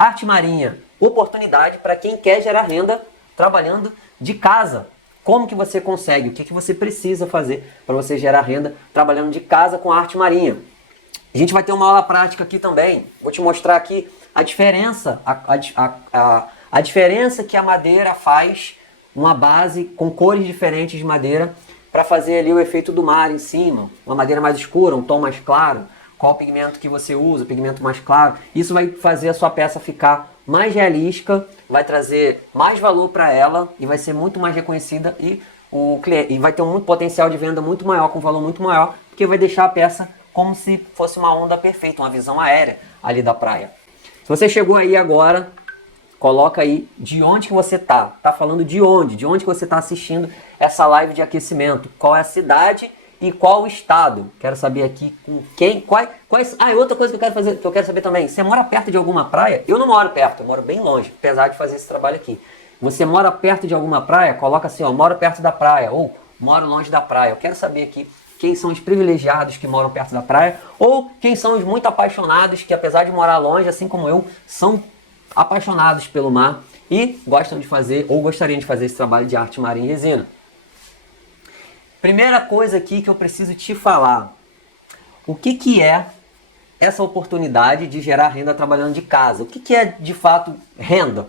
Arte marinha, oportunidade para quem quer gerar renda trabalhando de casa. Como que você consegue? O que você precisa fazer para você gerar renda trabalhando de casa com arte marinha? A gente vai ter uma aula prática aqui também. Vou te mostrar aqui a diferença, a diferença que a madeira faz, uma base com cores diferentes de madeira, para fazer ali o efeito do mar em cima. Uma madeira mais escura, um tom mais claro. Qual o pigmento que você usa, o pigmento mais claro. Isso vai fazer a sua peça ficar mais realística, vai trazer mais valor para ela e vai ser muito mais reconhecida e o cliente vai ter um potencial de venda muito maior, com valor muito maior, porque vai deixar a peça como se fosse uma onda perfeita, uma visão aérea ali da praia. Se você chegou aí agora, coloca aí de onde que você tá. Tá falando de onde que você tá assistindo essa live de aquecimento. Qual é a cidade e qual o estado? Quero saber aqui com quem, quais... Ah, e outra coisa que eu quero fazer, que eu quero saber também. Você mora perto de alguma praia? Eu não moro perto, eu moro bem longe, apesar de fazer esse trabalho aqui. Você mora perto de alguma praia? Coloca assim, ó, moro perto da praia ou moro longe da praia. Eu quero saber aqui quem são os privilegiados que moram perto da praia ou quem são os muito apaixonados que, apesar de morar longe, assim como eu, são apaixonados pelo mar e gostam de fazer ou gostariam de fazer esse trabalho de arte marinha e resina. Primeira coisa aqui que eu preciso te falar. O que é essa oportunidade de gerar renda trabalhando de casa? O que é de fato renda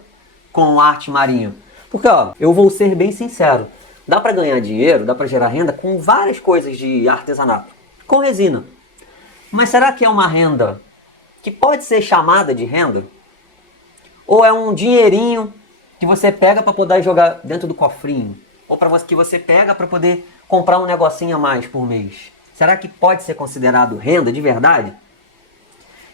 com arte marinha? Porque ó, eu vou ser bem sincero. Dá para ganhar dinheiro, dá para gerar renda com várias coisas de artesanato. Com resina. Mas será que é uma renda que pode ser chamada de renda? Ou é um dinheirinho que você pega para poder jogar dentro do cofrinho? Ou que você pega para poder comprar um negocinho a mais por mês? Será que pode ser considerado renda de verdade?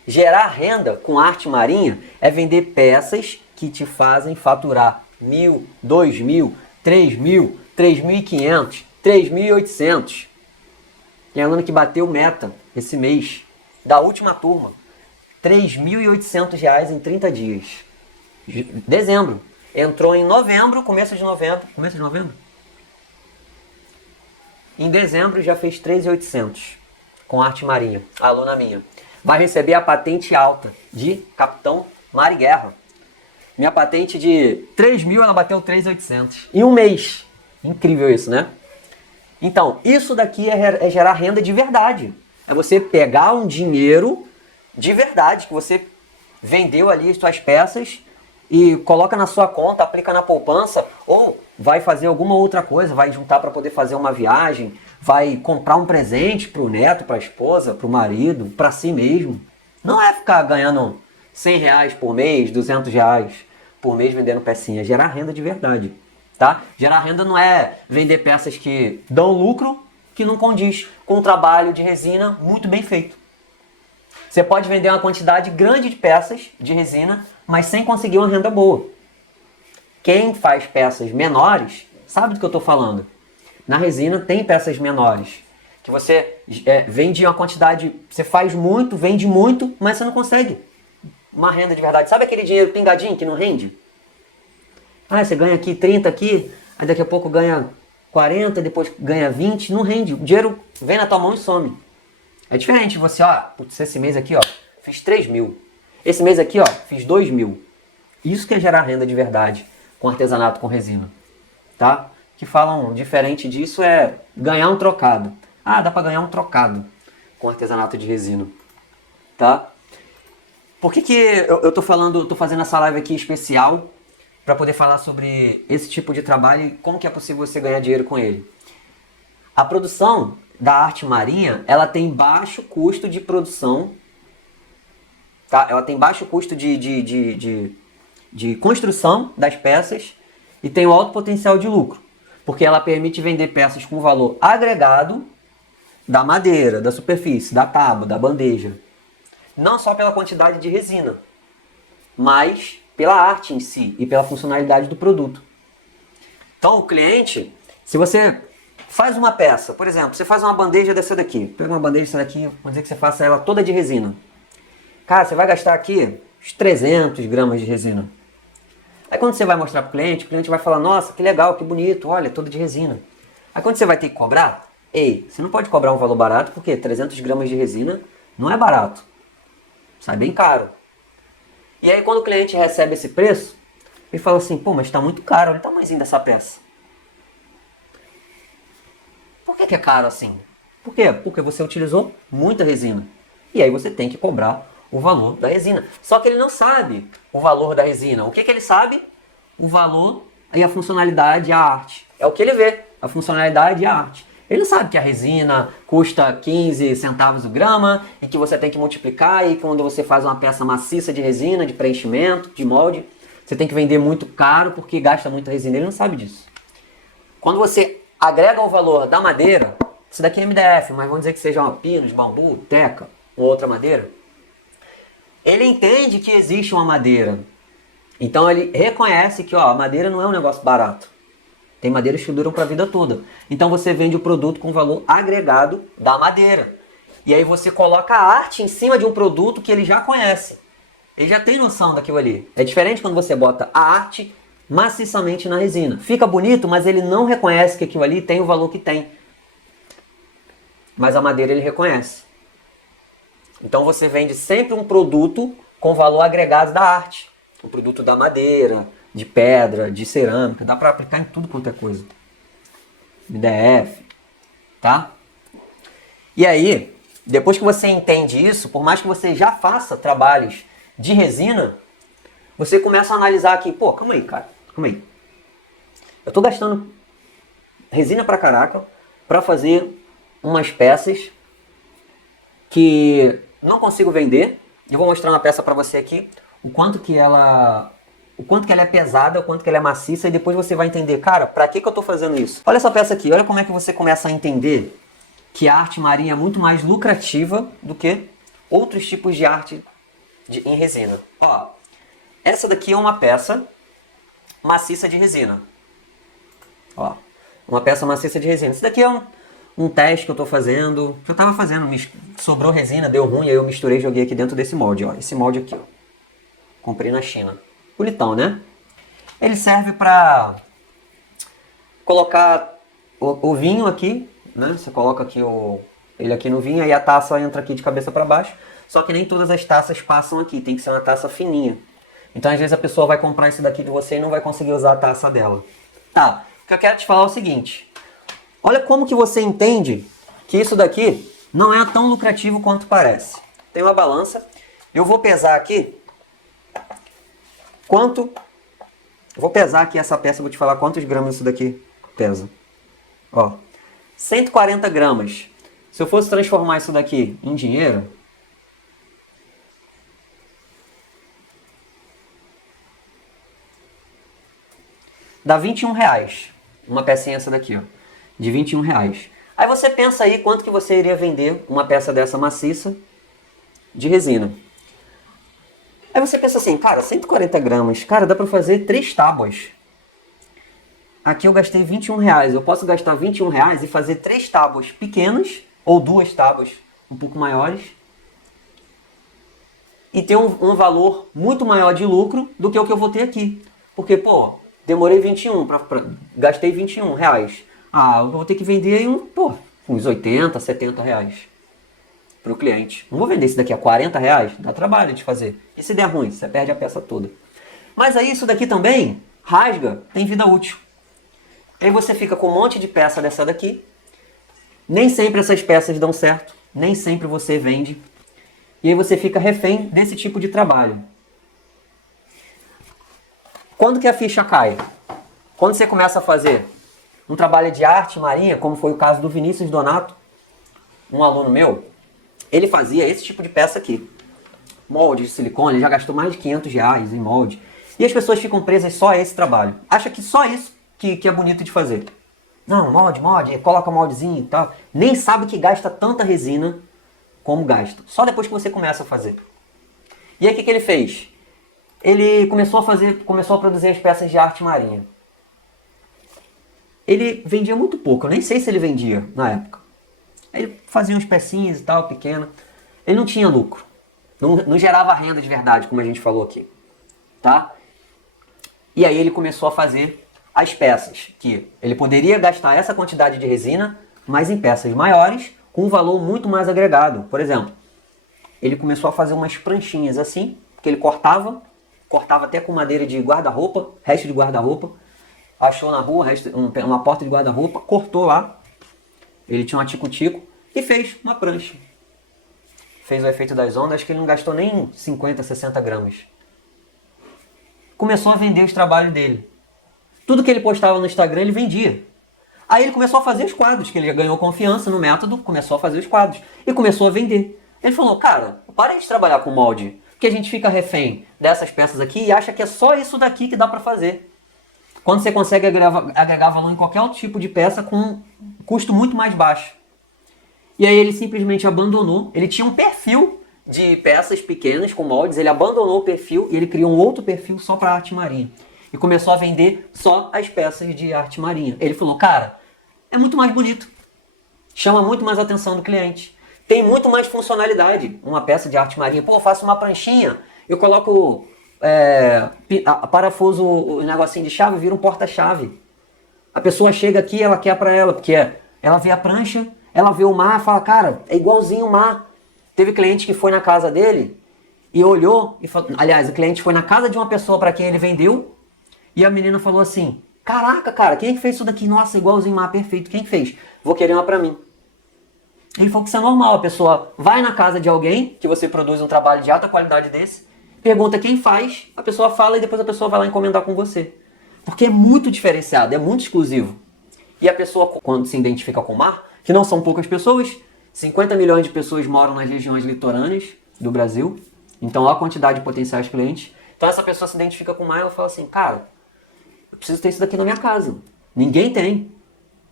Gerar renda com arte marinha é vender peças que te fazem faturar 1.000, 2.000, 3.000, 3.500, 3.800. Tem aluno que bateu meta esse mês, da última turma. R$3.800 em 30 dias. Dezembro. Entrou em novembro, começo de novembro. Em dezembro já fez 3.800 com arte marinha. A aluna minha. Vai receber a patente alta de Capitão Mar e Guerra. Minha patente de 3.000, ela bateu 3.800. Em um mês. Incrível isso, né? Então, isso daqui é gerar renda de verdade. É você pegar um dinheiro de verdade, que você vendeu ali as suas peças e coloca na sua conta, aplica na poupança, ou vai fazer alguma outra coisa, vai juntar para poder fazer uma viagem, vai comprar um presente para o neto, para a esposa, para o marido, para si mesmo. Não é ficar ganhando R$100 por mês, R$200 por mês vendendo pecinha, é gerar renda de verdade. Tá? Gerar renda não é vender peças que dão lucro, que não condiz com um trabalho de resina muito bem feito. Você pode vender uma quantidade grande de peças de resina, mas sem conseguir uma renda boa. Quem faz peças menores sabe do que eu estou falando. Na resina tem peças menores, que você vende uma quantidade, você faz muito, vende muito, mas você não consegue uma renda de verdade. Sabe aquele dinheiro pingadinho que não rende? Ah, você ganha aqui 30 aqui, aí daqui a pouco ganha 40, depois ganha 20, não rende. O dinheiro vem na tua mão e some. É diferente você, ó, putz, esse mês aqui, ó, fiz 3.000. Esse mês aqui, ó, fiz 2.000. Isso que é gerar renda de verdade com artesanato com resina, tá? Que falam diferente disso é ganhar um trocado. Ah, dá pra ganhar um trocado com artesanato de resina, tá? Por que eu tô fazendo essa live aqui especial para poder falar sobre esse tipo de trabalho e como que é possível você ganhar dinheiro com ele? A produção da arte marinha, ela tem baixo custo de produção, tá? Ela tem baixo custo de construção das peças e tem um alto potencial de lucro, porque ela permite vender peças com valor agregado da madeira, da superfície, da tábua, da bandeja. Não só pela quantidade de resina, mas pela arte em si e pela funcionalidade do produto. Então o cliente, se você faz uma peça, por exemplo, você faz uma bandeja dessa daqui, pega uma bandeja dessa daqui, vamos dizer que você faça ela toda de resina. Cara, você vai gastar aqui uns 300 gramas de resina. Aí quando você vai mostrar para o cliente vai falar, nossa, que legal, que bonito, olha, toda de resina. Aí quando você vai ter que cobrar, ei, você não pode cobrar um valor barato, porque 300 gramas de resina não é barato. Sai bem caro. E aí quando o cliente recebe esse preço, ele fala assim, pô, mas está muito caro, olha o tamanhozinho dessa peça. Por que é caro assim? Por quê? Porque você utilizou muita resina. E aí você tem que cobrar o valor da resina. Só que ele não sabe o valor da resina. O que ele sabe? O valor e a funcionalidade e a arte. É o que ele vê, a funcionalidade e a arte. Ele não sabe que a resina custa 15 centavos o grama e que você tem que multiplicar, e quando você faz uma peça maciça de resina, de preenchimento, de molde, você tem que vender muito caro porque gasta muita resina. Ele não sabe disso. Quando você agrega o valor da madeira, isso daqui é MDF, mas vamos dizer que seja uma pinus, bambu, teca ou outra madeira, ele entende que existe uma madeira. Então ele reconhece que a madeira não é um negócio barato. Tem madeiras que duram para a vida toda. Então você vende o produto com valor agregado da madeira. E aí você coloca a arte em cima de um produto que ele já conhece. Ele já tem noção daquilo ali. É diferente quando você bota a arte maciçamente na resina. Fica bonito, mas ele não reconhece que aquilo ali tem o valor que tem. Mas a madeira ele reconhece. Então você vende sempre um produto com valor agregado da arte. O produto da madeira, de pedra, de cerâmica. Dá para aplicar em tudo quanto é coisa. MDF, tá? E aí, depois que você entende isso, por mais que você já faça trabalhos de resina, você começa a analisar aqui, pô, calma aí, cara, calma aí. Eu tô gastando resina pra caraca pra fazer umas peças que não consigo vender. Eu vou mostrar uma peça pra você aqui, o quanto que ela é pesada, o quanto que ela é maciça, e depois você vai entender, cara, pra que eu tô fazendo isso? Olha essa peça aqui, olha como é que você começa a entender que a arte marinha é muito mais lucrativa do que outros tipos de arte em resina. Ó, essa daqui é uma peça maciça de resina. Ó, uma peça maciça de resina. Isso daqui é um teste que eu tô fazendo, que eu tava fazendo, sobrou resina, deu ruim, aí eu misturei e joguei aqui dentro desse molde, ó. Esse molde aqui, ó. Comprei na China. Bonitão, né? Ele serve pra colocar o vinho aqui, né? Você coloca aqui ele aqui no vinho, aí a taça entra aqui de cabeça para baixo. Só que nem todas as taças passam aqui, tem que ser uma taça fininha. Então às vezes a pessoa vai comprar isso daqui de você e não vai conseguir usar a taça dela. Tá, o que eu quero te falar é o seguinte. Olha como que você entende que isso daqui não é tão lucrativo quanto parece. Tem uma balança, eu vou pesar aqui vou pesar aqui essa peça, vou te falar quantos gramas isso daqui pesa. Ó, 140 gramas. Se eu fosse transformar isso daqui em dinheiro, dá R$21. Uma pecinha essa daqui, ó, de R$21. Aí você pensa aí quanto que você iria vender uma peça dessa maciça de resina. Aí você pensa assim, cara, 140 gramas, cara, dá pra fazer 3 tábuas. Aqui eu gastei R$21. Eu posso gastar R$21 e fazer 3 tábuas pequenas, ou 2 tábuas um pouco maiores, e ter um valor muito maior de lucro do que o que eu vou ter aqui. Porque, pô, demorei 21, gastei R$21. Ah, eu vou ter que vender aí uns 80, R$70 para o cliente. Não vou vender isso daqui a R$40, dá trabalho de fazer. E se der ruim, você perde a peça toda. Mas aí isso daqui também rasga, tem vida útil. Aí você fica com um monte de peça dessa daqui. Nem sempre essas peças dão certo, nem sempre você vende. E aí você fica refém desse tipo de trabalho. Quando que a ficha cai? Quando você começa a fazer um trabalho de arte marinha, como foi o caso do Vinícius Donato, um aluno meu, ele fazia esse tipo de peça aqui. Molde de silicone, ele já gastou mais de R$500 em molde. E as pessoas ficam presas só a esse trabalho. Acha que só isso que é bonito de fazer. Não, molde, coloca moldezinho e tal. Nem sabe que gasta tanta resina como gasta. Só depois que você começa a fazer. E aí o que ele fez? Ele começou a produzir as peças de arte marinha. Ele vendia muito pouco, eu nem sei se ele vendia na época. Ele fazia uns pecinhas e tal, pequena. Ele não tinha lucro. Não gerava renda de verdade, como a gente falou aqui. Tá? E aí ele começou a fazer as peças, que ele poderia gastar essa quantidade de resina, mas em peças maiores, com um valor muito mais agregado. Por exemplo, ele começou a fazer umas pranchinhas assim, que ele cortava cortava até com madeira de guarda-roupa, resto de guarda-roupa. Achou na rua uma porta de guarda-roupa, cortou lá. Ele tinha um tico-tico e fez uma prancha. Fez o efeito das ondas, acho que ele não gastou nem 50, 60 gramas. Começou a vender os trabalhos dele. Tudo que ele postava no Instagram, ele vendia. Aí ele começou a fazer os quadros, que ele já ganhou confiança no método, começou a fazer os quadros. E começou a vender. Ele falou, cara, parem de trabalhar com molde, porque a gente fica refém dessas peças aqui e acha que é só isso daqui que dá pra fazer. Quando você consegue agregar valor em qualquer outro tipo de peça com um custo muito mais baixo. E aí ele simplesmente abandonou. Ele tinha um perfil de peças pequenas com moldes, ele abandonou o perfil e ele criou um outro perfil só para arte marinha. E começou a vender só as peças de arte marinha. Ele falou, cara, é muito mais bonito. Chama muito mais a atenção do cliente. Tem muito mais funcionalidade uma peça de arte marinha. Pô, eu faço uma pranchinha, eu coloco parafuso o negocinho de chave, vira um porta-chave. A pessoa chega aqui, ela quer pra ela, porque ela vê a prancha, ela vê o mar, fala, cara, é igualzinho o mar. Teve cliente que foi na casa dele e olhou, e falou, aliás, o cliente foi na casa de uma pessoa para quem ele vendeu, e a menina falou assim, caraca, cara, quem é que fez isso daqui? Nossa, igualzinho o mar, perfeito, quem fez? Vou querer uma pra mim. Ele falou que isso é normal, a pessoa vai na casa de alguém, que você produz um trabalho de alta qualidade desse, pergunta quem faz, a pessoa fala e depois a pessoa vai lá encomendar com você. Porque é muito diferenciado, é muito exclusivo. E a pessoa, quando se identifica com o mar, que não são poucas pessoas, 50 milhões de pessoas moram nas regiões litorâneas do Brasil, então olha a quantidade de potenciais clientes. Então essa pessoa se identifica com o mar e ela fala assim, cara, eu preciso ter isso daqui na minha casa. Ninguém tem.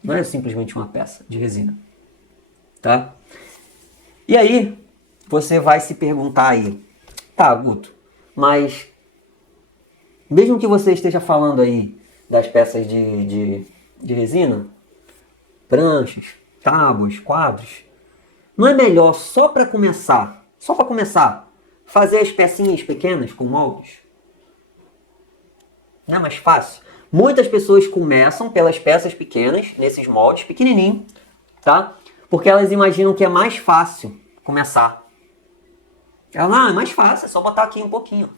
Não é simplesmente uma peça de resina. Tá? E aí, você vai se perguntar aí, tá, Guto, mas mesmo que você esteja falando aí das peças de resina, pranchas, tábuas, quadros, não é melhor só para começar, fazer as pecinhas pequenas com moldes? Não é mais fácil? Muitas pessoas começam pelas peças pequenas, nesses moldes, pequenininho, tá? Porque elas imaginam que é mais fácil começar. Ela, não, é mais fácil, é só botar aqui um pouquinho.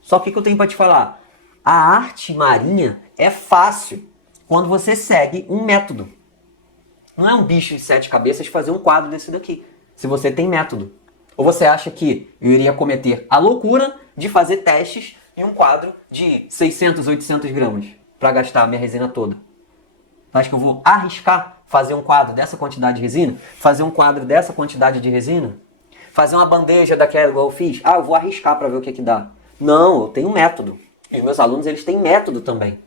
Só que o que eu tenho para te falar? A arte marinha é fácil quando você segue um método. Não é um bicho de 7 cabeças fazer um quadro desse daqui, se você tem método. Ou você acha que eu iria cometer a loucura de fazer testes em um quadro de 600, 800 gramas para gastar a minha resina toda? Acho que eu vou arriscar fazer um quadro dessa quantidade de resina? Fazer um quadro dessa quantidade de resina? Fazer uma bandeja daquela igual eu fiz? Ah, eu vou arriscar para ver o que dá. Não, eu tenho método. E os meus alunos, eles têm método também.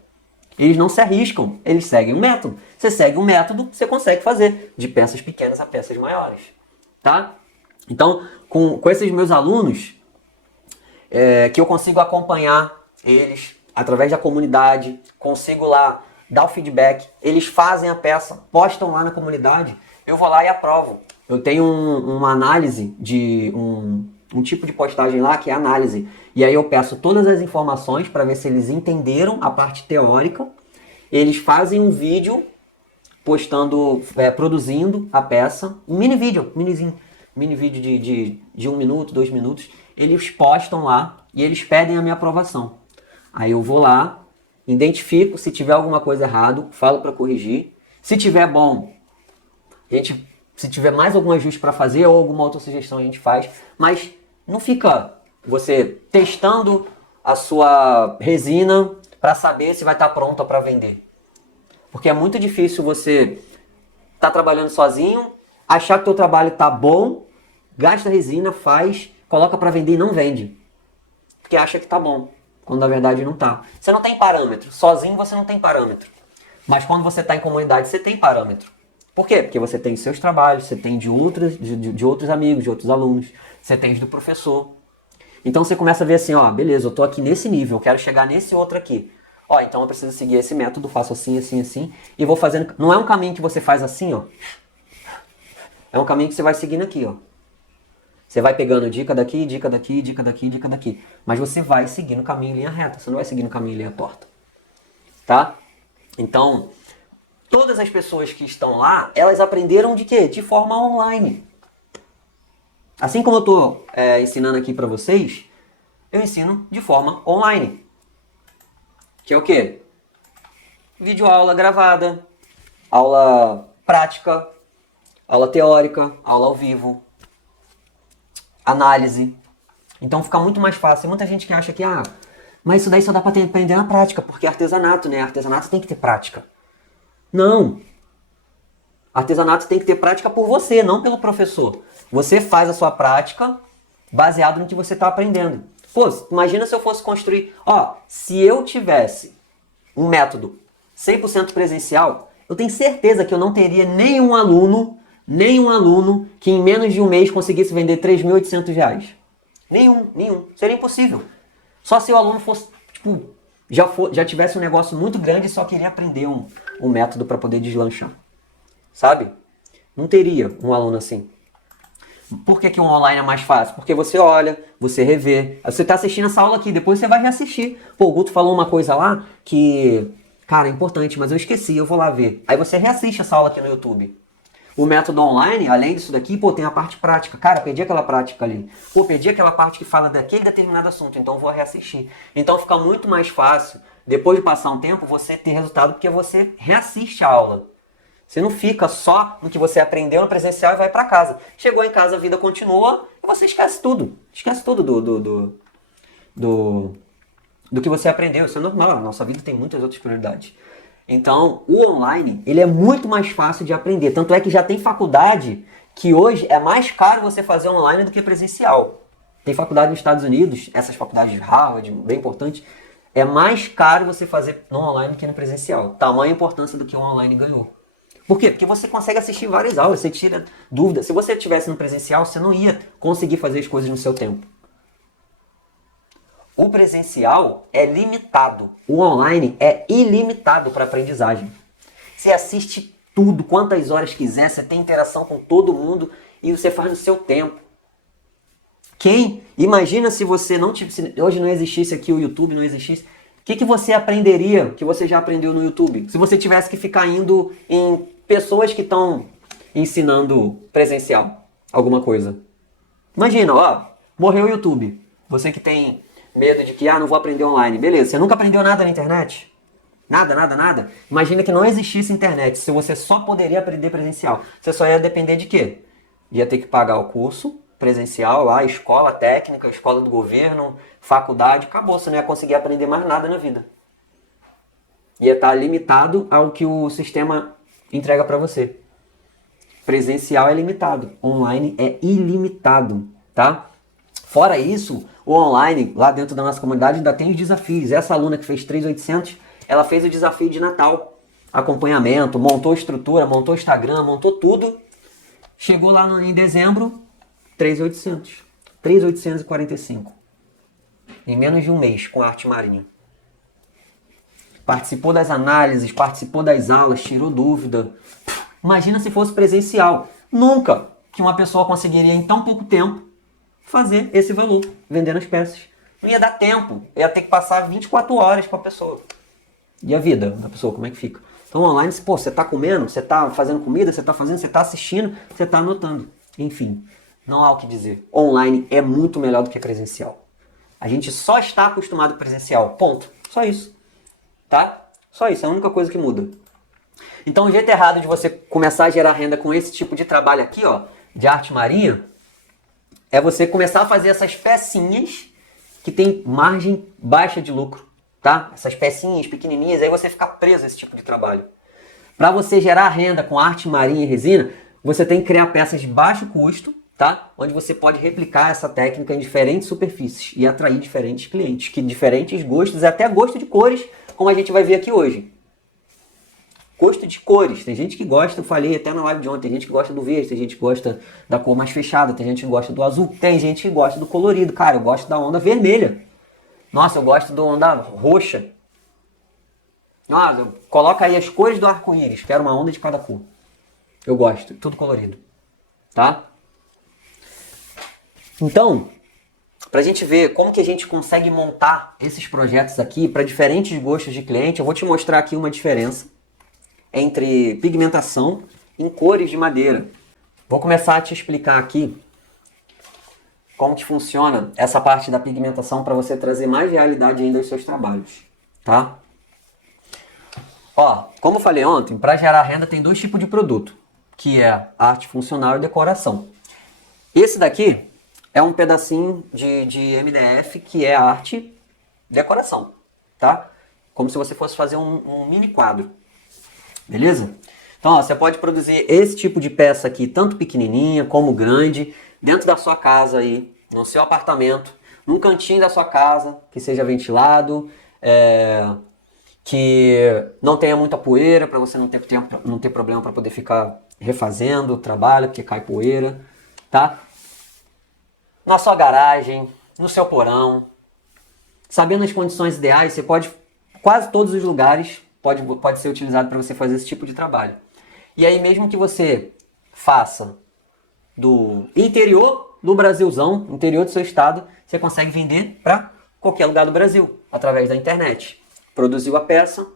Eles não se arriscam, eles seguem um método. Você segue um método, você consegue fazer de peças pequenas a peças maiores. Tá? Então, com esses meus alunos, que eu consigo acompanhar eles através da comunidade, consigo lá dar o feedback, eles fazem a peça, postam lá na comunidade, eu vou lá e aprovo. Eu tenho uma análise de um tipo de postagem lá que é análise. E aí eu peço todas as informações para ver se eles entenderam a parte teórica. Eles fazem um vídeo postando, produzindo a peça, um mini vídeo de 1 minuto, 2 minutos. Eles postam lá e eles pedem a minha aprovação. Aí eu vou lá, identifico, se tiver alguma coisa errado, falo para corrigir. Se tiver bom, se tiver mais algum ajuste para fazer ou alguma outra sugestão a gente faz. Mas não fica você testando a sua resina para saber se vai estar pronta para vender. Porque é muito difícil você estar trabalhando sozinho, achar que o teu trabalho está bom, gasta resina, faz, coloca para vender e não vende. Porque acha que está bom, quando na verdade não está. Você não tem parâmetro. Sozinho você não tem parâmetro. Mas quando você está em comunidade, você tem parâmetro. Por quê? Porque você tem seus trabalhos, você tem de outros amigos, de outros alunos, você tem do professor. Então você começa a ver assim, ó, beleza, eu tô aqui nesse nível, eu quero chegar nesse outro aqui. Ó, então eu preciso seguir esse método, faço assim, assim, assim, e vou fazendo... Não é um caminho que você faz assim, ó. É um caminho que você vai seguindo aqui, ó. Você vai pegando dica daqui, dica daqui, dica daqui, dica daqui. Mas você vai seguindo o caminho em linha reta, você não vai seguindo o caminho em linha torta. Tá? Então, todas as pessoas que estão lá, elas aprenderam de quê? De forma online. Assim como eu estou ensinando aqui para vocês, eu ensino de forma online. Que é o quê? Videoaula gravada, aula prática, aula teórica, aula ao vivo, análise. Então fica muito mais fácil. Tem muita gente que acha que, mas isso daí só dá para aprender na prática, porque é artesanato, né? Artesanato tem que ter prática. Não. Artesanato tem que ter prática por você, não pelo professor. Você faz a sua prática baseado no que você está aprendendo. Pô, imagina se eu fosse construir... se eu tivesse um método 100% presencial, eu tenho certeza que eu não teria nenhum aluno que em menos de um mês conseguisse vender R$3.800. Nenhum. Seria impossível. Só se o aluno fosse, já tivesse um negócio muito grande e só queria aprender um método para poder deslanchar. Sabe? Não teria um aluno assim. Por que um online é mais fácil? Porque você olha, você revê. Você está assistindo essa aula aqui, depois você vai reassistir. Pô, o Guto falou uma coisa lá que, cara, é importante, mas eu esqueci, eu vou lá ver. Aí você reassiste essa aula aqui no YouTube. O método online, além disso daqui, tem a parte prática. Cara, perdi aquela prática ali. Perdi aquela parte que fala daquele determinado assunto, então vou reassistir. Então fica muito mais fácil, depois de passar um tempo, você ter resultado, porque você reassiste a aula. Você não fica só no que você aprendeu no presencial e vai para casa. Chegou em casa, a vida continua e você esquece tudo. Esquece tudo do que você aprendeu. Isso é normal, a nossa vida tem muitas outras prioridades. Então, o online, ele é muito mais fácil de aprender. Tanto é que já tem faculdade que hoje é mais caro você fazer online do que presencial. Tem faculdade nos Estados Unidos, essas faculdades de Harvard, bem importantes, é mais caro você fazer no online do que no presencial. Tamanha importância do que o online ganhou. Por quê? Porque você consegue assistir várias aulas, você tira dúvidas. Se você estivesse no presencial, você não ia conseguir fazer as coisas no seu tempo. O presencial é limitado. O online é ilimitado para aprendizagem. Você assiste tudo, quantas horas quiser, você tem interação com todo mundo e você faz no seu tempo. Imagina se você não tivesse, hoje não existisse aqui o YouTube, não existisse, o que você aprenderia, que você já aprendeu no YouTube? Se você tivesse que ficar indo em pessoas que estão ensinando presencial alguma coisa. Imagina, morreu o YouTube. Você que tem medo de que, não vou aprender online. Beleza, você nunca aprendeu nada na internet? Nada. Imagina que não existisse internet, se você só poderia aprender presencial. Você só ia depender de quê? Ia ter que pagar o curso presencial lá, escola técnica, escola do governo, faculdade, acabou. Você não ia conseguir aprender mais nada na vida. Ia estar limitado ao que o sistema entrega para você. Presencial é limitado, online é ilimitado, tá? Fora isso, o online, lá dentro da nossa comunidade, ainda tem os desafios. Essa aluna que fez 3.800, ela fez o desafio de Natal. Acompanhamento, montou estrutura, montou Instagram, montou tudo. Chegou lá em dezembro, 3.800. 3.845. Em menos de um mês, com a arte marinha. Participou das análises, participou das aulas, tirou dúvida. Imagina se fosse presencial. Nunca que uma pessoa conseguiria, em tão pouco tempo, fazer esse valor, vendendo as peças. Não ia dar tempo. Ia ter que passar 24 horas com a pessoa. E a vida da pessoa, como é que fica? Então online, você tá comendo, você tá fazendo comida, você tá assistindo, você tá anotando. Enfim, não há o que dizer. Online é muito melhor do que presencial. A gente só está acostumado com presencial. Ponto. Só isso. Tá? Só isso. É a única coisa que muda. Então o jeito errado de você começar a gerar renda com esse tipo de trabalho aqui, de arte marinha, é você começar a fazer essas pecinhas que tem margem baixa de lucro, tá? Essas pecinhas pequenininhas, aí você fica preso a esse tipo de trabalho. Para você gerar renda com arte marinha e resina, você tem que criar peças de baixo custo, tá? Onde você pode replicar essa técnica em diferentes superfícies e atrair diferentes clientes, que diferentes gostos, até gosto de cores, como a gente vai ver aqui hoje. Gosto de cores. Tem gente que gosta, eu falei até na live de ontem, tem gente que gosta do verde, tem gente que gosta da cor mais fechada, tem gente que gosta do azul, tem gente que gosta do colorido. Cara, eu gosto da onda vermelha. Nossa, eu gosto da onda roxa. Nossa, coloca aí as cores do arco-íris, quero uma onda de cada cor. Eu gosto, tudo colorido. Tá? Então, pra gente ver como que a gente consegue montar esses projetos aqui para diferentes gostos de cliente, eu vou te mostrar aqui uma diferença entre pigmentação em cores de madeira. Vou começar a te explicar aqui como que funciona essa parte da pigmentação para você trazer mais realidade ainda aos seus trabalhos, tá? Ó, como eu falei ontem, para gerar renda tem dois tipos de produto, que é arte funcional e decoração. Esse daqui é um pedacinho de MDF que é arte decoração, tá? Como se você fosse fazer um mini quadro, beleza? Então, ó, você pode produzir esse tipo de peça aqui, tanto pequenininha como grande, dentro da sua casa aí, no seu apartamento, num cantinho da sua casa, que seja ventilado, que não tenha muita poeira, para você não ter problema para poder ficar refazendo o trabalho, porque cai poeira, tá? Na sua garagem, no seu porão, sabendo as condições ideais, você pode, quase todos os lugares pode ser utilizado para você fazer esse tipo de trabalho. E aí mesmo que você faça do interior do Brasilzão, interior do seu estado, você consegue vender para qualquer lugar do Brasil, através da internet. Produziu a peça,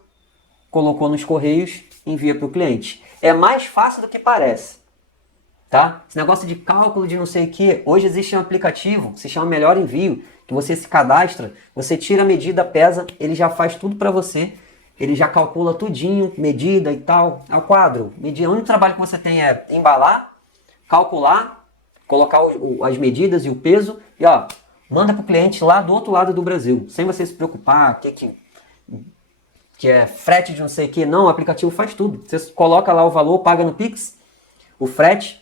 colocou nos correios, envia para o cliente. É mais fácil do que parece, tá? Esse negócio de cálculo de não sei o que, hoje existe um aplicativo que se chama Melhor Envio, que você se cadastra, você tira a medida, pesa, ele já faz tudo para você, ele já calcula tudinho, medida e tal, ao quadro, medida. O único trabalho que você tem é embalar, calcular, colocar as medidas e o peso e ó, manda para o cliente lá do outro lado do Brasil, sem você se preocupar, que é frete de não sei o que, não, o aplicativo faz tudo. Você coloca lá o valor, paga no Pix, o frete,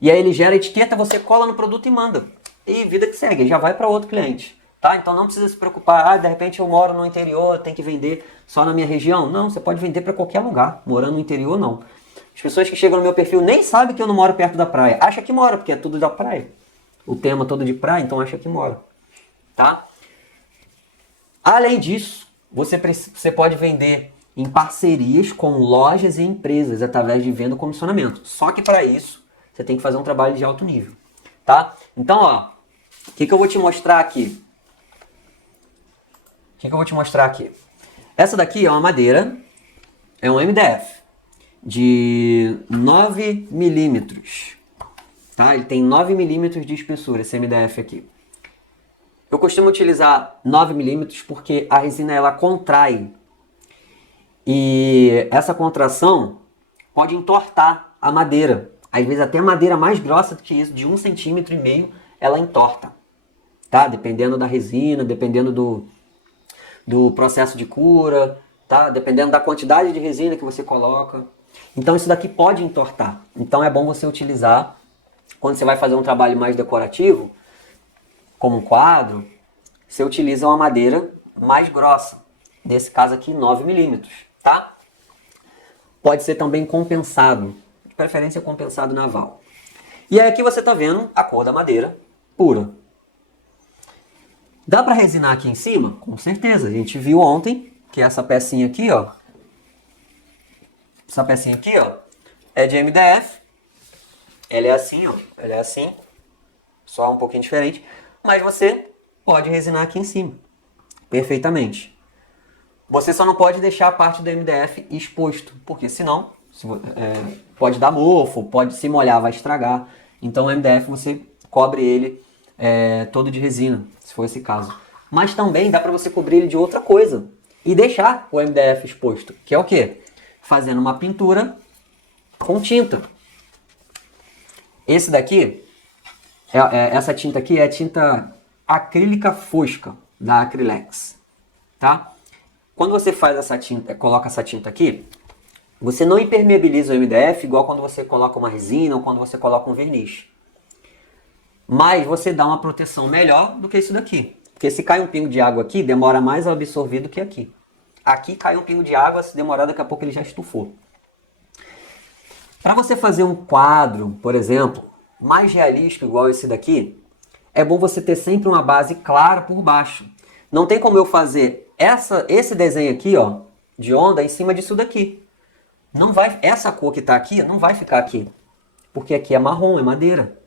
e aí ele gera a etiqueta, você cola no produto e manda. E vida que segue, já vai para outro cliente. Tá? Então não precisa se preocupar, de repente eu moro no interior, tem que vender só na minha região. Não, você pode vender para qualquer lugar, morando no interior não. As pessoas que chegam no meu perfil nem sabem que eu não moro perto da praia. Acha que mora, porque é tudo da praia. O tema todo de praia, então acha que mora. Tá? Além disso, você pode vender em parcerias com lojas e empresas através de venda e comissionamento. Só que para isso, você tem que fazer um trabalho de alto nível. Tá? Então, ó, o que eu vou te mostrar aqui? Essa daqui é uma madeira, é um MDF de 9 milímetros. Tá? Ele tem 9 milímetros de espessura, esse MDF aqui. Eu costumo utilizar 9 milímetros porque a resina ela contrai. E essa contração pode entortar a madeira. Às vezes até a madeira mais grossa do que isso, de 1,5 cm, ela entorta. Tá? Dependendo da resina, dependendo do processo de cura, tá? Dependendo da quantidade de resina que você coloca. Então isso daqui pode entortar. Então é bom você utilizar, quando você vai fazer um trabalho mais decorativo, como um quadro, você utiliza uma madeira mais grossa. Nesse caso aqui, 9 milímetros, tá? Pode ser também compensado. De preferência compensado naval. E aí aqui você está vendo a cor da madeira pura. Dá para resinar aqui em cima? Com certeza. A gente viu ontem que essa pecinha aqui, ó. Essa pecinha aqui, ó, é de MDF. Ela é assim, ó. Ela é assim. Só um pouquinho diferente. Mas você pode resinar aqui em cima. Perfeitamente. Você só não pode deixar a parte do MDF exposto. Porque senão pode dar mofo, pode se molhar, vai estragar. Então o MDF você cobre ele todo de resina, se for esse caso. Mas também dá para você cobrir ele de outra coisa e deixar o MDF exposto, que é o quê? Fazendo uma pintura com tinta. Esse daqui, essa tinta aqui é a tinta acrílica fosca da Acrylex, tá? Quando você faz essa tinta, coloca essa tinta aqui, você não impermeabiliza o MDF igual quando você coloca uma resina ou quando você coloca um verniz. Mas você dá uma proteção melhor do que isso daqui. Porque se cai um pingo de água aqui, demora mais a absorver do que aqui. Aqui cai um pingo de água, se demorar daqui a pouco ele já estufou. Para você fazer um quadro, por exemplo, mais realístico igual esse daqui, é bom você ter sempre uma base clara por baixo. Não tem como eu fazer esse desenho aqui, ó, de onda em cima disso daqui. Não vai, essa cor que está aqui não vai ficar aqui. Porque aqui é marrom, é madeira.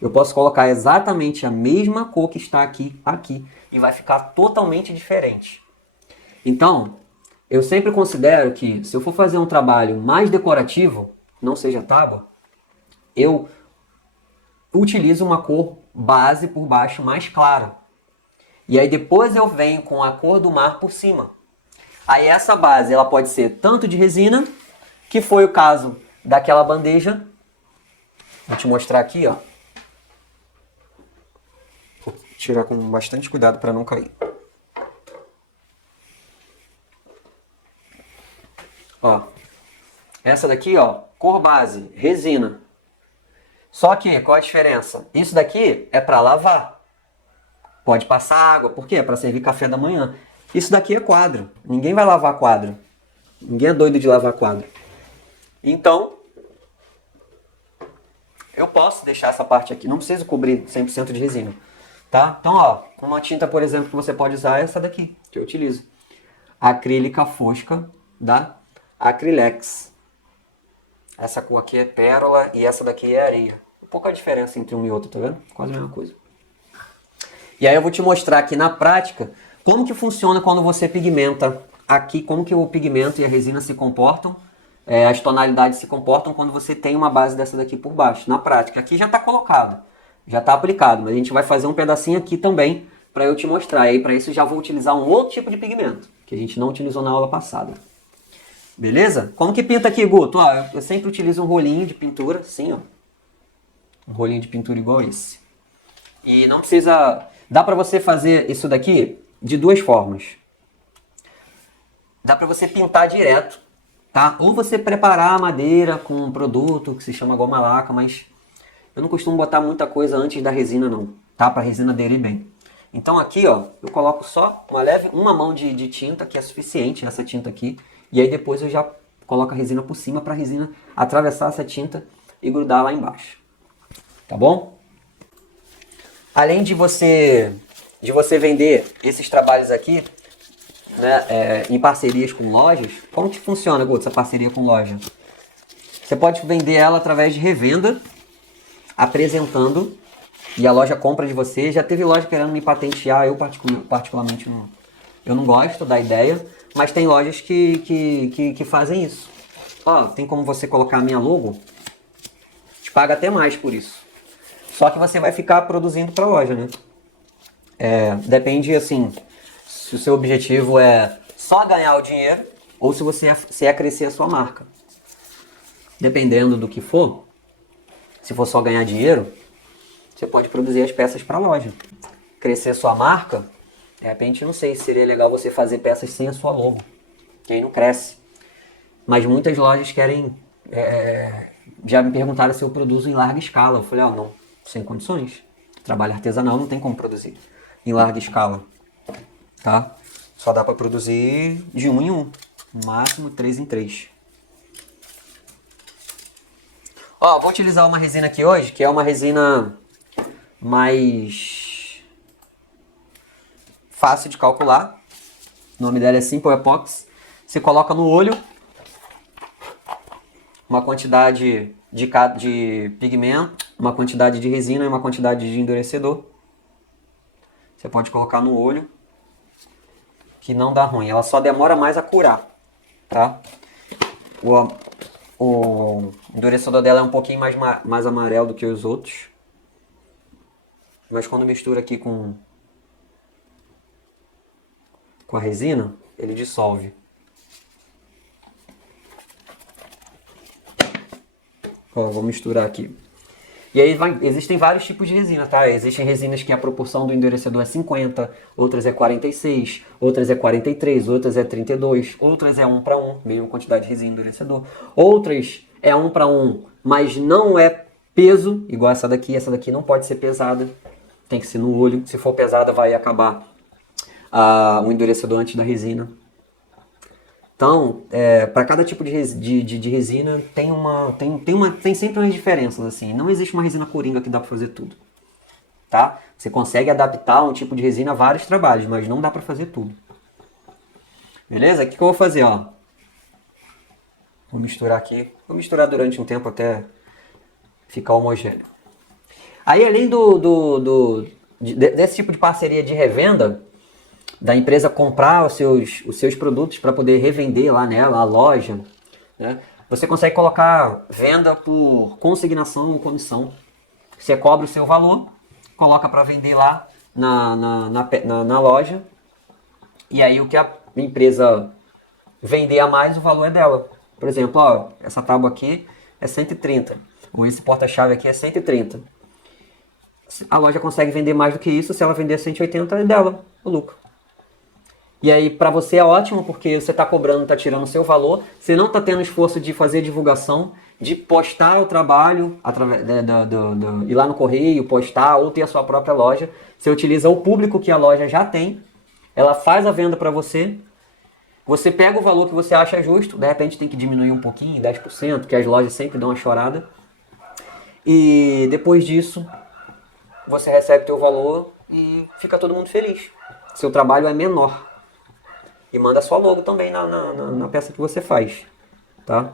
Eu posso colocar exatamente a mesma cor que está aqui, e vai ficar totalmente diferente. Então, eu sempre considero que se eu for fazer um trabalho mais decorativo, não seja tábua, eu utilizo uma cor base por baixo mais clara. E aí depois eu venho com a cor do mar por cima. Aí essa base ela pode ser tanto de resina, que foi o caso daquela bandeja. Vou te mostrar aqui, ó. Vou tirar com bastante cuidado para não cair. Ó, essa daqui, ó, cor base, resina. Só que, qual a diferença? Isso daqui é para lavar. Pode passar água, por quê? É para servir café da manhã. Isso daqui é quadro. Ninguém vai lavar quadro. Ninguém é doido de lavar quadro. Então, eu posso deixar essa parte aqui. Não preciso cobrir 100% de resina. Tá? Então, ó, uma tinta, por exemplo, que você pode usar é essa daqui, que eu utilizo. Acrílica fosca da Acrylex. Essa cor aqui é pérola e essa daqui é areia. Um pouco a diferença entre um e outro, tá vendo? Quase a mesma coisa. E aí eu vou te mostrar aqui na prática como que funciona quando você pigmenta aqui, como que o pigmento e a resina se comportam, as tonalidades se comportam quando você tem uma base dessa daqui por baixo. Na prática, aqui já está colocado, já está aplicado, mas a gente vai fazer um pedacinho aqui também para eu te mostrar. E aí para isso eu já vou utilizar um outro tipo de pigmento, que a gente não utilizou na aula passada. Beleza? Como que pinta aqui, Guto? Ó, eu sempre utilizo um rolinho de pintura, assim, ó. Um rolinho de pintura igual esse. E não precisa... Dá para você fazer isso daqui de duas formas. Dá para você pintar direto, tá? Ou você preparar a madeira com um produto que se chama goma laca, mas eu não costumo botar muita coisa antes da resina não, tá? Para a resina aderir bem. Então aqui, ó, eu coloco só uma mão de tinta, que é suficiente, essa tinta aqui. E aí depois eu já coloco a resina por cima para a resina atravessar essa tinta e grudar lá embaixo. Tá bom? Além de você vender esses trabalhos aqui, né, em parcerias com lojas, como que funciona, Guto, essa parceria com loja? Você pode vender ela através de revenda, apresentando, e a loja compra de você. Já teve loja querendo me patentear, eu particularmente não gosto da ideia, mas tem lojas que fazem isso. Ó, tem como você colocar a minha logo, te paga até mais por isso. Só que você vai ficar produzindo para a loja, né? Depende, assim, se o seu objetivo é só ganhar o dinheiro ou se você é crescer a sua marca. Dependendo do que for, se for só ganhar dinheiro, você pode produzir as peças para a loja. Crescer sua marca, de repente, não sei se seria legal você fazer peças sem a sua logo, que aí não cresce. Mas muitas lojas querem... já me perguntaram se eu produzo em larga escala. Eu falei, ó, não, sem condições. Trabalho artesanal não tem como produzir em larga escala, tá? Só dá para produzir de 1 em 1, no máximo 3 em 3. Ó, vou utilizar uma resina aqui hoje, que é uma resina mais fácil de calcular. O nome dela é Simple Epoxy. Você coloca no olho uma quantidade de pigmento, uma quantidade de resina e uma quantidade de endurecedor. Você pode colocar no olho, que não dá ruim. Ela só demora mais a curar, tá? O endurecedor dela é um pouquinho mais amarelo do que os outros. Mas quando mistura aqui com a resina, ele dissolve. Ó, vou misturar aqui. E aí existem vários tipos de resina, tá? Existem resinas que a proporção do endurecedor é 50, outras é 46, outras é 43, outras é 32, outras é 1 para 1, mesma quantidade de resina e endurecedor. Outras é 1 para 1, mas não é peso, igual essa daqui não pode ser pesada, tem que ser no olho. Se for pesada vai acabar o endurecedor antes da resina. Então, para cada tipo de resina tem sempre umas diferenças, assim. Não existe uma resina coringa que dá para fazer tudo, tá? Você consegue adaptar um tipo de resina a vários trabalhos, mas não dá para fazer tudo. Beleza? O que eu vou fazer, ó? Vou misturar aqui. Vou misturar durante um tempo até ficar homogêneo. Aí, além desse tipo de parceria de revenda, da empresa comprar os seus produtos para poder revender lá nela, a loja, né? Você consegue colocar venda por consignação ou comissão. Você cobra o seu valor coloca para vender lá na loja, e aí o que a empresa vender a mais, o valor é dela. Por exemplo, ó, essa tábua aqui é 130, ou esse porta-chave aqui é 130. A loja consegue vender mais do que isso, se ela vender 180 é dela, o lucro. E aí para você é ótimo, porque você está cobrando, está tirando o seu valor, você não está tendo esforço de fazer divulgação, de postar o trabalho, através ir lá no correio, postar, ou ter a sua própria loja. Você utiliza o público que a loja já tem, ela faz a venda para você, você pega o valor que você acha justo, de repente tem que diminuir um pouquinho, 10%, que as lojas sempre dão uma chorada. E depois disso, você recebe o teu valor e fica todo mundo feliz. Seu trabalho é menor. E manda sua logo também na peça que você faz, tá?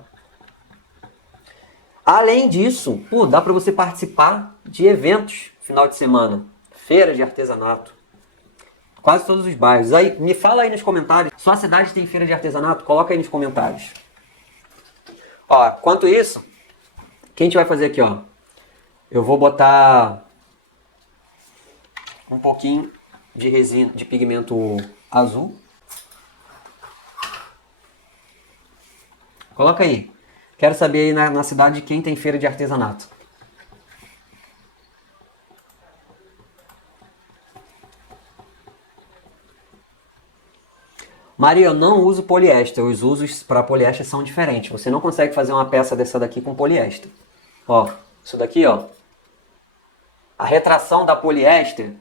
Além disso, dá para você participar de eventos final de semana. Feira de artesanato. Quase todos os bairros. Aí, me fala aí nos comentários. Sua cidade tem feira de artesanato? Coloca aí nos comentários. Ó, enquanto isso, o que a gente vai fazer aqui, ó? Eu vou botar um pouquinho de resina, de pigmento azul. Coloca aí. Quero saber aí na cidade quem tem feira de artesanato. Maria, eu não uso poliéster. Os usos para poliéster são diferentes. Você não consegue fazer uma peça dessa daqui com poliéster. Ó, isso daqui, ó. A retração da poliéster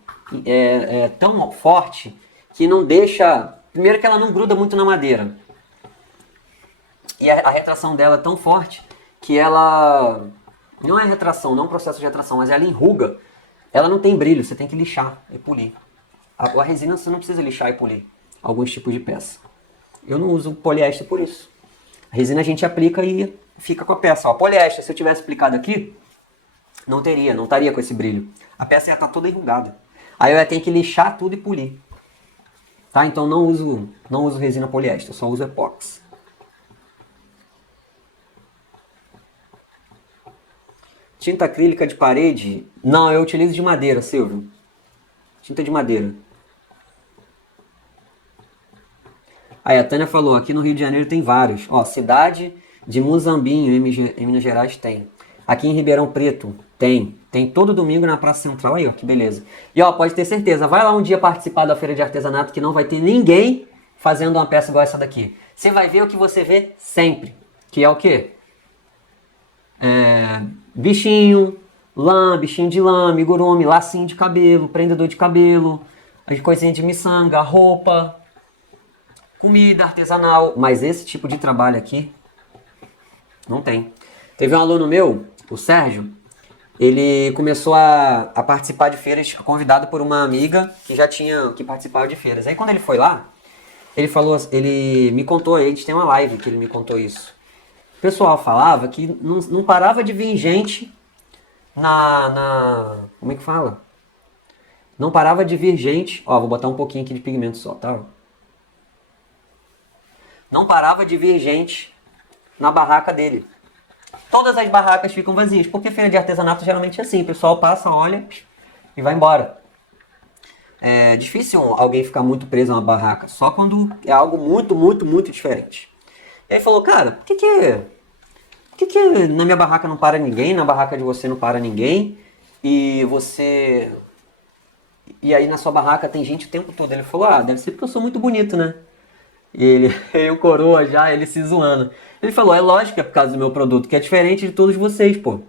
é tão forte que não deixa... Primeiro que ela não gruda muito na madeira. E a retração dela é tão forte que ela... Não é retração, não é um processo de retração, mas ela enruga. Ela não tem brilho, você tem que lixar e polir. A resina você não precisa lixar e polir alguns tipos de peça. Eu não uso poliéster por isso. A resina a gente aplica e fica com a peça. Ó, poliéster, se eu tivesse aplicado aqui, não estaria com esse brilho. A peça ia estar toda enrugada. Aí eu ia ter que lixar tudo e polir. Tá? Então não uso resina poliéster, eu só uso epóxi. Tinta acrílica de parede? Não, eu utilizo de madeira, Silvio. Tinta de madeira. Aí a Tânia falou, aqui no Rio de Janeiro tem vários. Ó, cidade de Muzambinho, em Minas Gerais, tem. Aqui em Ribeirão Preto, tem. Tem todo domingo na Praça Central, aí ó, que beleza. E ó, pode ter certeza, vai lá um dia participar da feira de artesanato que não vai ter ninguém fazendo uma peça igual essa daqui. Você vai ver o que você vê sempre, que é o quê? Bichinho de lã, amigurumi, lacinho de cabelo, prendedor de cabelo, as coisinhas de miçanga, roupa, comida artesanal. Mas esse tipo de trabalho aqui não tem. Teve um aluno meu, o Sérgio, ele começou a participar de feiras, convidado por uma amiga que participava de feiras. Aí quando ele foi lá, ele me contou, a gente tem uma live que ele me contou isso. O pessoal falava que não parava de vir gente como é que fala? Não parava de vir gente... Ó, vou botar um pouquinho aqui de pigmento só, tá? Não parava de vir gente na barraca dele. Todas as barracas ficam vazias, porque feira de artesanato geralmente é assim. O pessoal passa, olha e vai embora. É difícil alguém ficar muito preso a uma barraca, só quando é algo muito, muito, muito diferente. E aí falou, cara, por que na minha barraca não para ninguém, na barraca de você não para ninguém, e aí na sua barraca tem gente o tempo todo? Ele falou, deve ser porque eu sou muito bonito, né? E o coroa já, ele se zoando. Ele falou, é lógico que é por causa do meu produto, que é diferente de todos vocês, pô.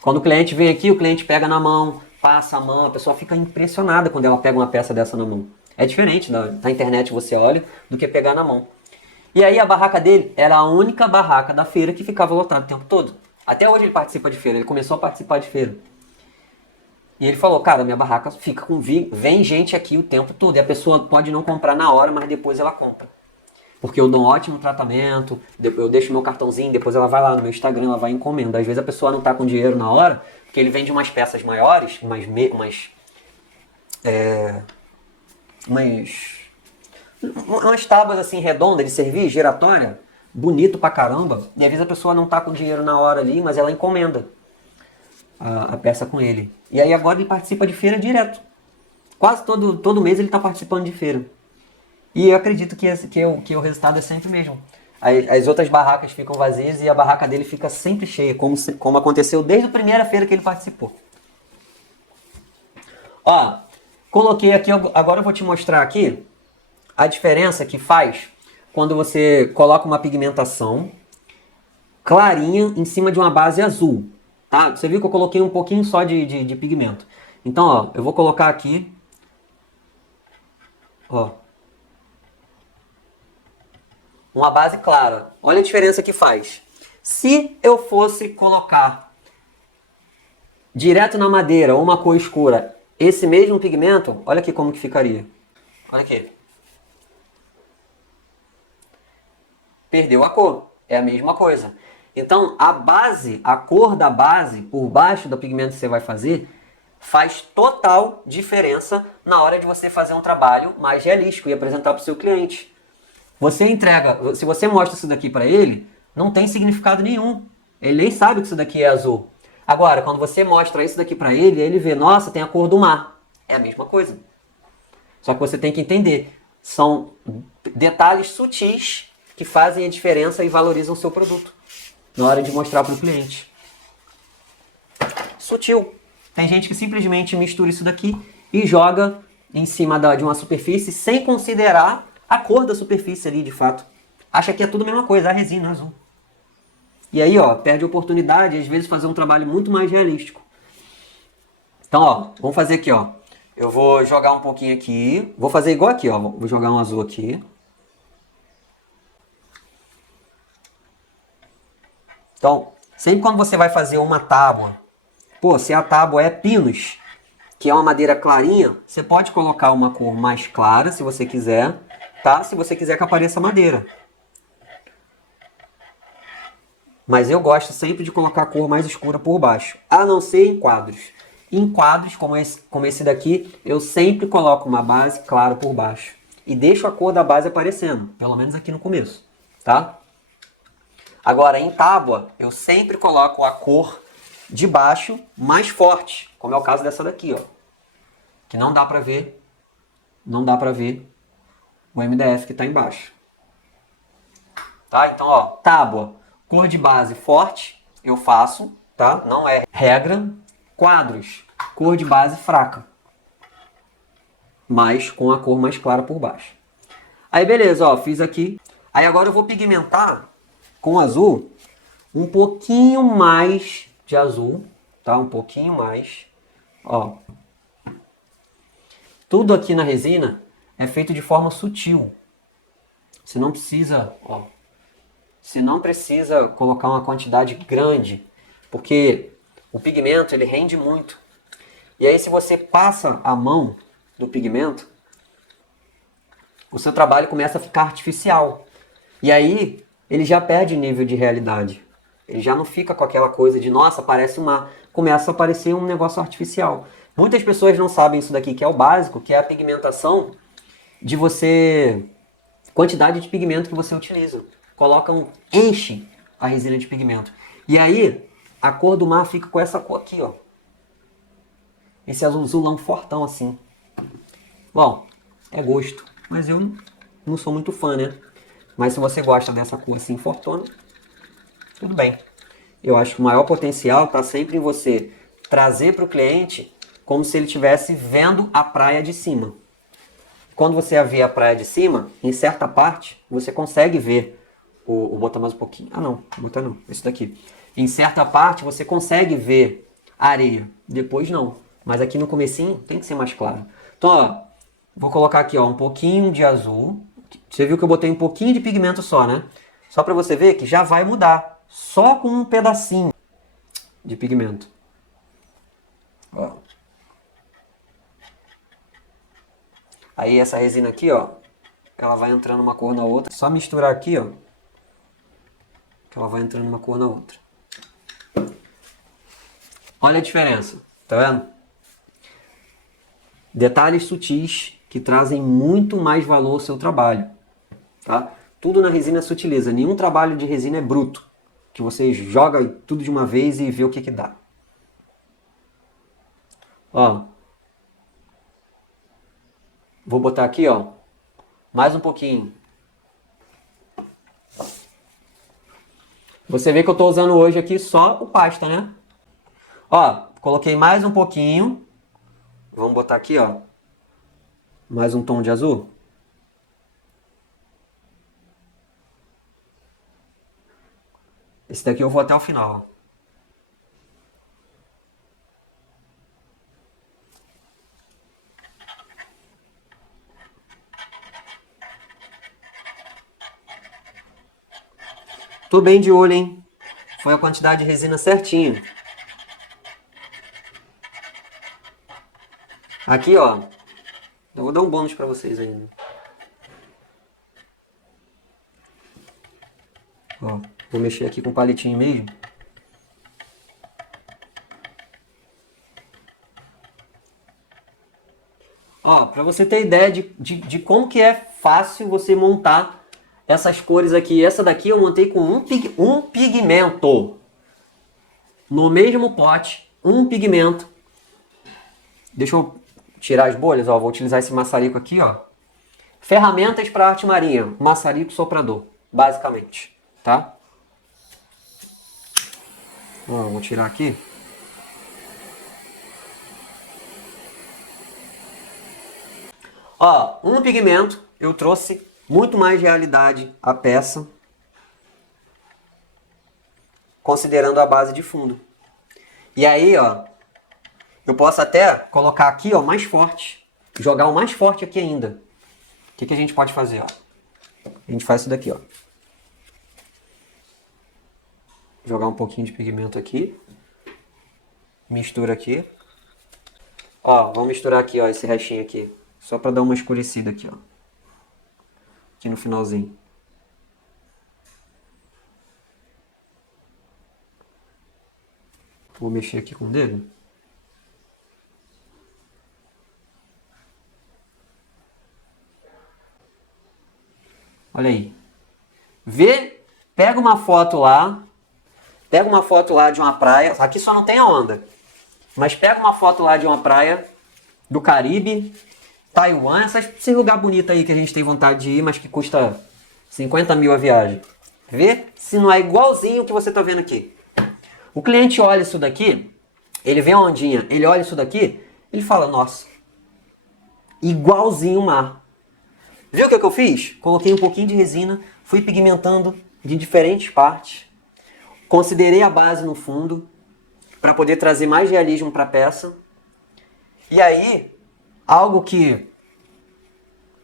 Quando o cliente vem aqui, o cliente pega na mão, passa a mão, a pessoa fica impressionada quando ela pega uma peça dessa na mão. É diferente, na internet você olha, do que pegar na mão. E aí a barraca dele era a única barraca da feira que ficava lotada o tempo todo. Até hoje ele participa de feira, ele começou a participar de feira. E ele falou, cara, minha barraca fica vem gente aqui o tempo todo. E a pessoa pode não comprar na hora, mas depois ela compra. Porque eu dou um ótimo tratamento, eu deixo meu cartãozinho, depois ela vai lá no meu Instagram, ela vai e encomenda. Às vezes a pessoa não tá com dinheiro na hora, porque ele vende umas peças maiores, umas tábuas assim redondas de servir, giratória, bonito pra caramba. E às vezes a pessoa não tá com dinheiro na hora ali, mas ela encomenda. a peça com ele. E aí agora ele participa de feira direto. Quase todo mês ele está participando de feira. E eu acredito que o resultado é sempre o mesmo. As outras barracas ficam vazias e a barraca dele fica sempre cheia, como aconteceu desde a primeira feira que ele participou. Ó, coloquei aqui, agora eu vou te mostrar aqui a diferença que faz quando você coloca uma pigmentação clarinha em cima de uma base azul. Tá? Você viu que eu coloquei um pouquinho só de pigmento. Então, ó, eu vou colocar aqui. Ó. Uma base clara. Olha a diferença que faz. Se eu fosse colocar direto na madeira ou uma cor escura esse mesmo pigmento, olha aqui como que ficaria. Olha aqui. Perdeu a cor. É a mesma coisa. Então, a base, a cor da base por baixo do pigmento que você vai fazer, faz total diferença na hora de você fazer um trabalho mais realístico e apresentar para o seu cliente. Você entrega, se você mostra isso daqui para ele, não tem significado nenhum. Ele nem sabe que isso daqui é azul. Agora, quando você mostra isso daqui para ele, ele vê, nossa, tem a cor do mar. É a mesma coisa. Só que você tem que entender. São detalhes sutis que fazem a diferença e valorizam o seu produto na hora de mostrar para o cliente. Sutil. Tem gente que simplesmente mistura isso daqui e joga em cima de uma superfície sem considerar a cor da superfície ali, de fato. Acha que é tudo a mesma coisa, a resina azul. E aí, ó, perde a oportunidade, às vezes, fazer um trabalho muito mais realístico. Então, ó, vamos fazer aqui, ó. Eu vou jogar um pouquinho aqui. Vou fazer igual aqui, ó. Vou jogar um azul aqui. Então, sempre quando você vai fazer uma tábua, pô, se a tábua é pinus, que é uma madeira clarinha, você pode colocar uma cor mais clara, se você quiser, tá? Se você quiser que apareça madeira. Mas eu gosto sempre de colocar a cor mais escura por baixo, a não ser em quadros. Em quadros, como esse daqui, eu sempre coloco uma base clara por baixo. E deixo a cor da base aparecendo, pelo menos aqui no começo, tá? Agora, em tábua, eu sempre coloco a cor de baixo mais forte, como é o caso dessa daqui, ó. Que não dá pra ver o MDF que tá embaixo. Tá? Então, ó, tábua, cor de base forte, eu faço, tá? Não é regra. Quadros, cor de base fraca, mas com a cor mais clara por baixo. Aí, beleza, ó, fiz aqui. Aí agora eu vou pigmentar com azul um pouquinho mais de azul, tá? Um pouquinho mais, ó. Tudo aqui na resina é feito de forma sutil. Você não precisa, ó, você não precisa colocar uma quantidade grande, porque o pigmento, ele rende muito. E aí, se você passa a mão no pigmento, o seu trabalho começa a ficar artificial. E aí, ele já perde nível de realidade. Ele já não fica com aquela coisa de, nossa, parece uma... Começa a parecer um negócio artificial. Muitas pessoas não sabem isso daqui, que é o básico, que é a pigmentação de você... Quantidade de pigmento que você utiliza. Enche a resina de pigmento. E aí, a cor do mar fica com essa cor aqui, ó. Esse azulão fortão assim. Bom, é gosto. Mas eu não sou muito fã, né? Mas se você gosta dessa cor assim fortona, tudo bem. Eu acho que o maior potencial está sempre em você trazer para o cliente como se ele estivesse vendo a praia de cima. Quando você vê a praia de cima, em certa parte, você consegue ver vou botar mais um pouquinho. Ah, não. Vou botar não. Esse daqui. Em certa parte, você consegue ver a areia. Depois, não. Mas aqui no comecinho, tem que ser mais claro. Então, ó, vou colocar aqui, ó, um pouquinho de azul. Você viu que eu botei um pouquinho de pigmento só, né? Só para você ver que já vai mudar. Só com um pedacinho de pigmento. Ó. Aí, essa resina aqui, ó, ela vai entrando uma cor na outra. Só misturar aqui, ó, que ela vai entrando uma cor na outra. Olha a diferença, tá vendo? Detalhes sutis que trazem muito mais valor ao seu trabalho, tá? Tudo na resina é sutileza, nenhum trabalho de resina é bruto, que você joga tudo de uma vez e vê o que dá. Ó. Vou botar aqui, ó. Mais um pouquinho. Você vê que eu tô usando hoje aqui só o pasta, né? Ó, coloquei mais um pouquinho. Vamos botar aqui, ó. Mais um tom de azul. Esse daqui eu vou até o final. Tô bem de olho, hein? Foi a quantidade de resina certinho. Aqui, ó. Eu vou dar um bônus pra vocês ainda. Ó, vou mexer aqui com o palitinho mesmo. Ó, pra você ter ideia de como que é fácil você montar essas cores aqui. Essa daqui eu montei com um pigmento. No mesmo pote, um pigmento. Deixa eu tirar as bolhas, ó. Vou utilizar esse maçarico aqui, ó. Ferramentas para arte marinha. Maçarico soprador, basicamente, tá? Ó, vou tirar aqui. Ó, um pigmento, eu trouxe muito mais realidade à peça, considerando a base de fundo. E aí, ó, eu posso até colocar aqui, ó, mais forte. Jogar o mais forte aqui ainda. O que a gente pode fazer, ó? A gente faz isso daqui, ó. Jogar um pouquinho de pigmento aqui. Mistura aqui. Ó, vamos misturar aqui, ó, esse restinho aqui. Só pra dar uma escurecida aqui, ó. Aqui no finalzinho. Vou mexer aqui com o dedo. Olha aí. Vê, pega uma foto lá. Pega uma foto lá de uma praia. Aqui só não tem a onda. Mas pega uma foto lá de uma praia do Caribe, Taiwan, esse lugar bonito aí que a gente tem vontade de ir, mas que custa 50 mil a viagem. Vê se não é igualzinho o que você está vendo aqui. O cliente olha isso daqui, ele vê a ondinha, ele olha isso daqui, ele fala, nossa, igualzinho o mar. Viu o que eu fiz? Coloquei um pouquinho de resina, fui pigmentando de diferentes partes, considerei a base no fundo, para poder trazer mais realismo para a peça. E aí, algo que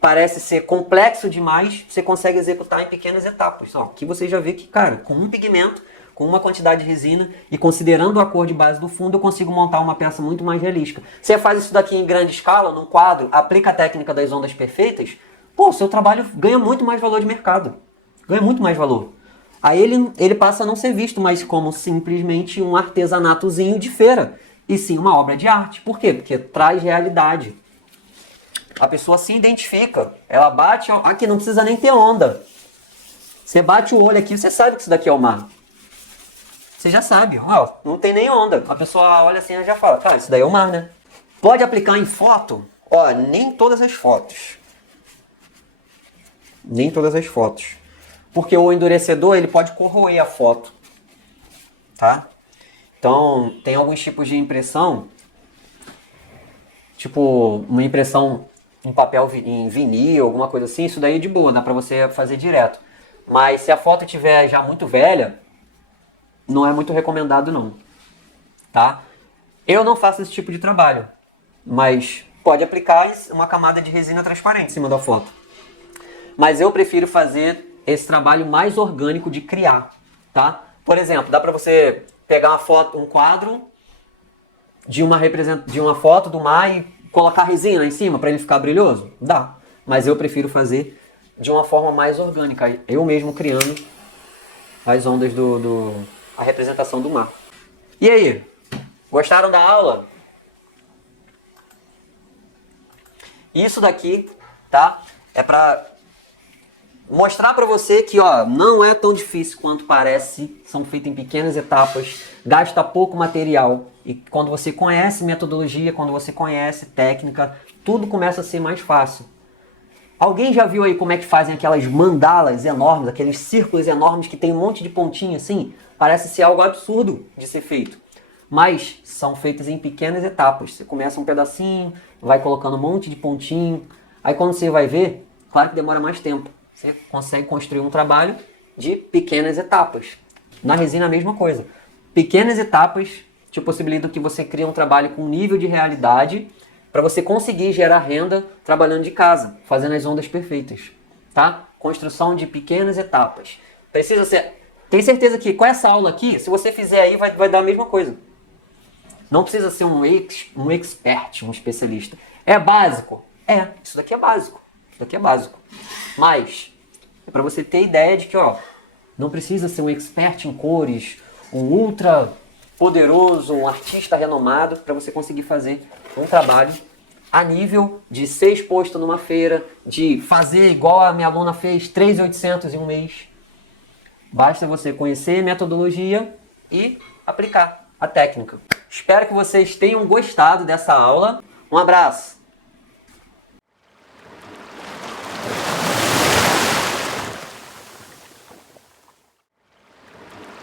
parece ser complexo demais, você consegue executar em pequenas etapas. Ó, aqui você já vê que, cara, com um pigmento, com uma quantidade de resina e considerando a cor de base do fundo, eu consigo montar uma peça muito mais realística. Você faz isso daqui em grande escala, num quadro, aplica a técnica das ondas perfeitas, pô, seu trabalho ganha muito mais valor de mercado. Ganha muito mais valor. Aí ele passa a não ser visto mais como simplesmente um artesanatozinho de feira, e sim uma obra de arte. Por quê? Porque traz realidade. A pessoa se identifica, ela bate, aqui não precisa nem ter onda. Você bate o olho aqui, você sabe que isso daqui é o mar. Você já sabe, ó, não tem nem onda. A pessoa olha assim e já fala, cara, isso daí é o mar, né? Pode aplicar em foto? Ó, nem todas as fotos. Nem todas as fotos. Porque o endurecedor, ele pode corroer a foto, tá? Então, tem alguns tipos de impressão, tipo uma impressão em papel em vinil, alguma coisa assim, isso daí é de boa, dá pra você fazer direto. Mas se a foto estiver já muito velha, não é muito recomendado não, tá? Eu não faço esse tipo de trabalho, mas pode aplicar uma camada de resina transparente em cima da foto. Mas eu prefiro fazer esse trabalho mais orgânico de criar, tá? Por exemplo, dá pra você pegar uma foto, um quadro de uma foto do mar e colocar resina em cima para ele ficar brilhoso? Dá. Mas eu prefiro fazer de uma forma mais orgânica, eu mesmo criando as ondas a representação do mar. E aí? Gostaram da aula? Isso daqui, tá? É pra mostrar para você que ó, não é tão difícil quanto parece, são feitas em pequenas etapas, gasta pouco material e quando você conhece metodologia, quando você conhece técnica, tudo começa a ser mais fácil. Alguém já viu aí como é que fazem aquelas mandalas enormes, aqueles círculos enormes que tem um monte de pontinho assim? Parece ser algo absurdo de ser feito. Mas são feitas em pequenas etapas. Você começa um pedacinho, vai colocando um monte de pontinho. Aí quando você vai ver, claro que demora mais tempo. Você consegue construir um trabalho de pequenas etapas. Na resina a mesma coisa. Pequenas etapas te possibilitam que você crie um trabalho com nível de realidade para você conseguir gerar renda trabalhando de casa, fazendo as ondas perfeitas, tá? Construção de pequenas etapas. Precisa ser... Tem certeza que com essa aula aqui, se você fizer aí, vai dar a mesma coisa. Não precisa ser um expert, um especialista. É básico? É, isso daqui é básico. Isso daqui é básico. Mas, é para você ter ideia de que, ó, não precisa ser um expert em cores, um ultra poderoso, um artista renomado para você conseguir fazer um trabalho a nível de ser exposto numa feira, de fazer igual a minha aluna fez, 3.800 em um mês. Basta você conhecer a metodologia e aplicar a técnica. Espero que vocês tenham gostado dessa aula. Um abraço!